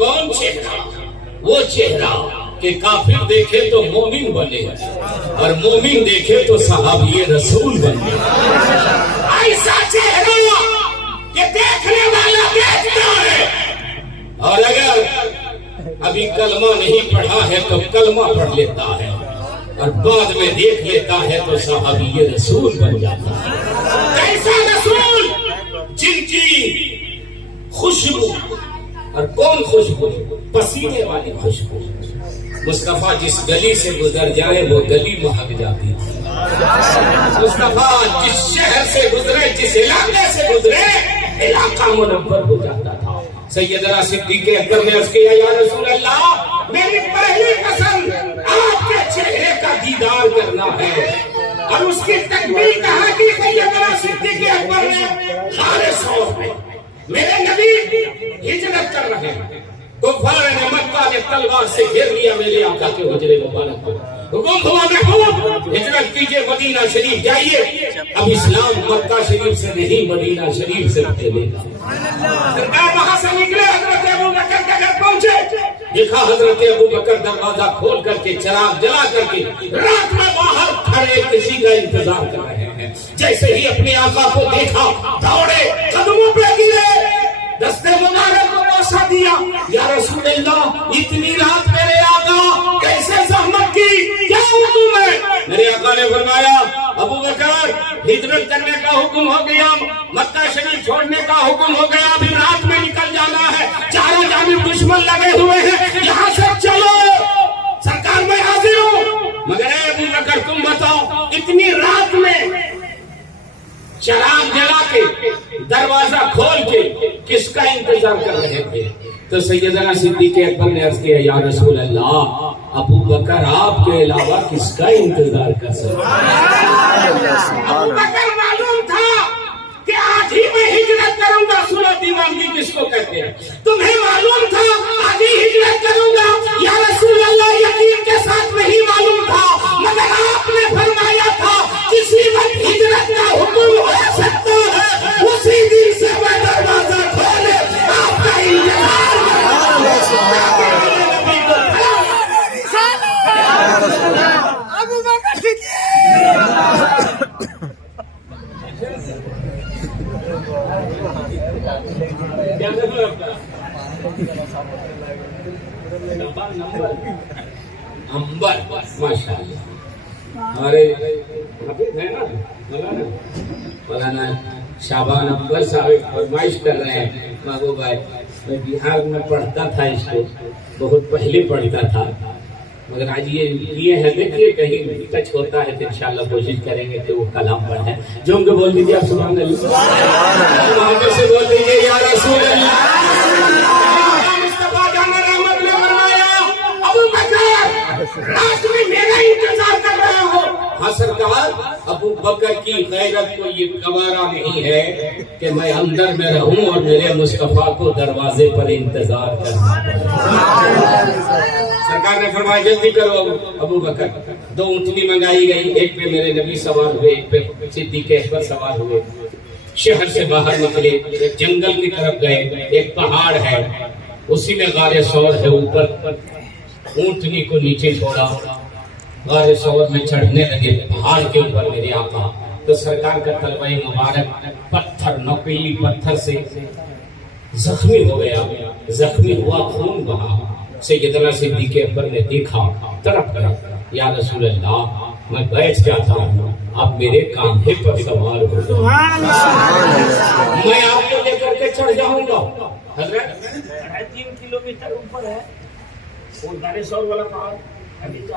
कौन चेहरा? वो चेहरा कि काफिर देखे तो मोमिन बने और मोमिन देखे तो सहाबी रसूल बने। ऐसा चेहरा कि देखने वाला देखता है, और अगर अभी कलमा नहीं पढ़ा है तो कलमा पढ़ लेता है, और बाद में देख लेता है तो सहाबी रसूल बन जाता है। कैसा रसूल? जिनकी खुशबू, और कौन खुशबू? पसीने वाली खुशबू। मुस्तफा जिस गली से गुजर जाए वो गली महक जाती है। मुस्तफा जिस शहर से गुजरे, जिस इलाके से गुजरे, इलाका मुनव्वर हो जाता था। सैयदना सिद्दीक़ अकबर ने अर्ज़ किया, या रसूल अल्लाह, मेरी पहली पसंद आपके चेहरे का दीदार करना है। और उसकी तकमील कहा कि सैयदना सिद्दीक़ अकबर ने गारे सौर में मेरे नबी हिजरत कर रहे हैं, कुफार ने मक्का ने तलवार से घेर लिया मेरे आका के हुजरे मुबारक को। हुक्म हुआ महबूब हिजरत कीजिए, मदीना शरीफ जाइए। अब इस्लाम मक्का शरीफ से नहीं, मदीना शरीफ से फैलेगा। सरकार वहां से निकले, हजरत अबू बकर के घर पहुंचे। देखा हजरत अबू बकर दरवाजा खोल करके, चिराग जला करके रात में बाहर खड़े किसी का इंतजार कर रहे हैं। जैसे ही अपने आका को देखा, दौड़े, कदमों पे गिरे, दस्ते मुबारक को बोसा दिया। या रसूल अल्लाह, इतनी रात मेरे आका कैसे जहमत की, क्या हुक्म है? मेरे आका ने फरमाया, अबू बकर, हिजरत करने का हुक्म हो गया, मक्का शरीफ छोड़ने का हुक्म हो गया, अभी रात में निकल जाना है, चारों जानिब दुश्मन लगे हुए हैं, यहाँ से चलो। सरकार मैं हाजिर हूँ, मगर अबू बकर तुम बताओ, इतनी रात में चिराग जला के, दरवाजा खोल के किसका इंतजार कर रहे थे? तो सैयदना सिद्दीक़ अकबर ने अर्ज़ किया, या रसूल अल्लाह, अबू बकर आपके अलावा किसका इंतजार कर सकता है? अबू बकर मालूम था कि आज ही मैं हिजरत करूंगा। सुनो दीवानगी किसको कहते हैं? तुम्हें मालूम था आज ही हिजरत करूंगा? या रसूल अल्लाह, यकीन के साथ नहीं मालूम था, मगर आपने फरमाया था किसी वक्त हिजरत का हुक्म हो सकता है, उसी दिन से मैं दरवाजा खोले आपका इंतजार। अंबर माशाअल्लाह। अरे है ना, मौलाना शाबान अंबर साहब फरमाइश कर रहे हैं, महबूब भाई, मैं बिहार में पढ़ता था, इसको बहुत पहले पढ़ता था, मगर आज ये है, देखिए कहीं टच होता है तो इंशाल्लाह कोशिश करेंगे कि वो कलाम पढ़े। जो उनको बोल दीजिए आप सुभान अल्लाह, से बोल दीजिए या रसूल अल्लाह। रात में मेरा इंतजार कर रहे हो? हाँ सरकार, अबू बकर की गैरत को ये गवारा नहीं है कि मैं अंदर में रहूं और मेरे मुस्तफा को दरवाजे पर इंतजार करना। सरकार ने फरमाया, जल्दी करो अबू बकर। 2 ऊँटनी मंगाई गई, एक पे मेरे नबी सवार हुए, एक पे सिद्दीक़ अकबर सवार हुए। शहर से बाहर निकले, एक जंगल की तरफ गए, एक पहाड़ है, उसी में गारे सौर है, ऊपर ऊँटनी को नीचे छोड़ा, गारे सौर में चढ़ने लगे, पहाड़ के ऊपर मेरे आका। तो सरकार का तलवार मुबारक पत्थर, नोकीली पत्थर से जख्मी हो गया, जख्मी हुआ, खून बहा। सैयदना सिद्दीक़ अकबर ने देखा, तड़प गया, या रसूल अल्लाह, मैं बैठ जाता हूँ, आप मेरे कांधे पर सवार हो जाओ, मैं आपको लेकर के चढ़ जाऊंगा। हजरत 3 किलोमीटर ऊपर है वो गारेसौर वाला पहाड़, अभी तो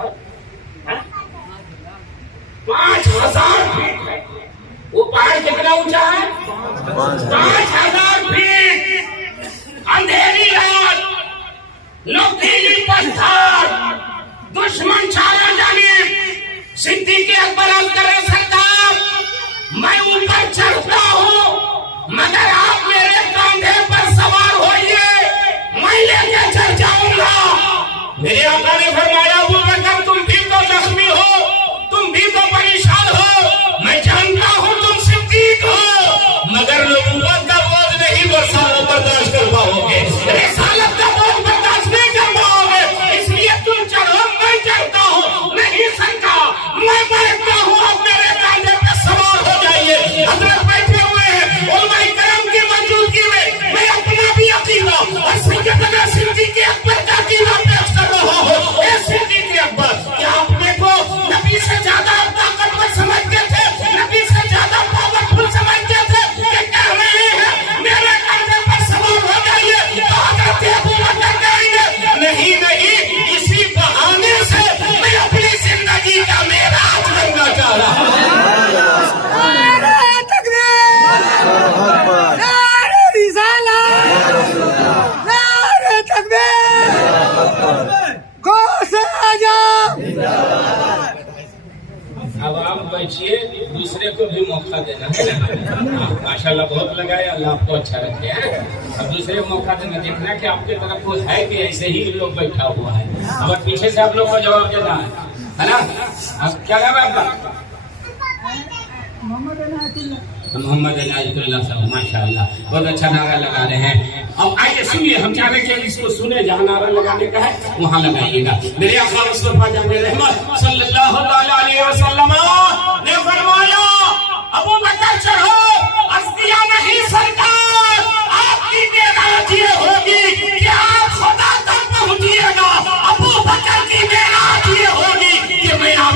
5000 फीट है। वो पहाड़ कितना ऊंचा है? 5000 फीट। अंधेरी रात, नोकीली पत्थर, दुश्मन चारों जानिब। सिद्दीक़ अकबर करे, सरकार मैं ऊपर चढ़ता हूँ, मगर आप मेरे कांधे पर सवार होइए, मैं लेके चढ़ जाऊंगा। मेरे आका ने फरमाया, अबू बकर तुम भी तो जख्मी हो, तुम भी तो परेशान हो, मैं जानता हूँ तुम सिद्दीक हो, मगर नबूवत का बोझ नहीं बरदाश्त कर पाओगे, रिसालत का बोझ मौका देना है ना। माशाल्लाह बहुत लगाए, अल्लाह आपको अच्छा रखे हैं। अब दूसरे मौका देना, देखना कि आपके तरफ को है कि ऐसे ही लोग बैठा हुआ है। और पीछे से आप लोग को जवाब देना है ना। अब क्या नाम है आपका? मोहम्मद अनायतुल्लाह साहब, माशाअल्लाह बहुत अच्छा नारा लगा रहे हैं। अब आइए सुनिए, हम चाह रहे हैं कि इसको सुने, जहाँ नारा लगाने का है वहाँ लगाइएगा। मेरे आका मुस्तफा जान रहमत सल्लल्लाहु अलैहि वसल्लम ने